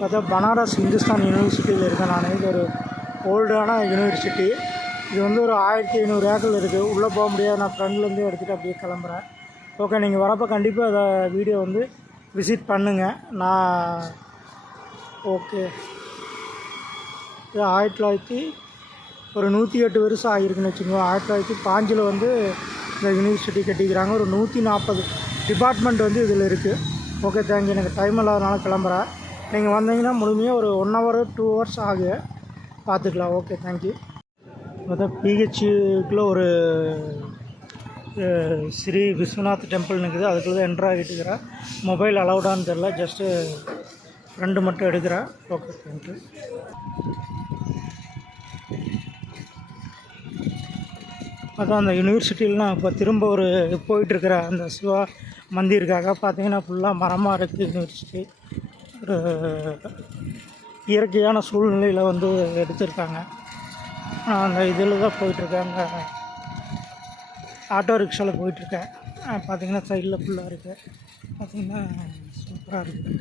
பார்த்தா பனாரஸ் இந்துஸ்தான் யூனிவர்சிட்டியில் இருக்கேன் நான். இது ஒரு ஓல்டான யூனிவர்சிட்டி. இது வந்து ஒரு 1500 ஏக்கர் இருக்குது. உள்ளே போக முடியாது. நான் ஃப்ரெண்ட்லேருந்து எடுத்துகிட்டு அப்படியே கிளம்புறேன். ஓகே, நீங்கள் வரப்போ கண்டிப்பாக அதை வீடியோ வந்து விசிட் பண்ணுங்கள். நான் ஓகே, இது 108 வருஷம் ஆகிருக்குன்னு வச்சுக்கோங்க. 1905 வந்து இந்த யூனிவர்சிட்டி கட்டிக்கிறாங்க. ஒரு 140 டிபார்ட்மெண்ட் வந்து இதில் இருக்குது. Okay, thank you. எனக்கு டைம் இல்லாதனால கிளம்புறேன். நீங்கள் வந்தீங்கன்னா முழுமையாக ஒரு 1 hour 2 hours ஆகும், பார்த்துக்கலாம். Okay, thank you. பார்த்தா பிஹெச்சுக்குள்ளே ஒரு ஸ்ரீ விஸ்வநாத் டெம்பிள் நிற்குது. அதுக்குள்ளே தான் என்ட்ரு ஆகிட்டு இருக்கிறேன். மொபைல் அலௌடான்னு தெரில, ஜஸ்ட்டு ஃப்ரெண்டு மட்டும் எடுக்கிறேன். Okay, thank you. அதான் அந்த யூனிவர்சிட்டியில் நான் இப்போ திரும்ப ஒரு போயிட்டுருக்கிற அந்த சிவா மந்திருக்காக பார்த்தீங்கன்னா ஃபுல்லாக மரமாக இருக்குது. யூனிவர்சிட்டி ஒரு இயற்கையான சூழ்நிலையில் வந்து எடுத்திருக்காங்க. அந்த இதில் தான் போயிட்டுருக்கேன். அந்த ஆட்டோ ரிக்ஷாவில் போயிட்டுருக்கேன். பார்த்திங்கன்னா சைடில் ஃபுல்லாக இருக்குது. பார்த்திங்கன்னா சூப்பராக இருக்குது.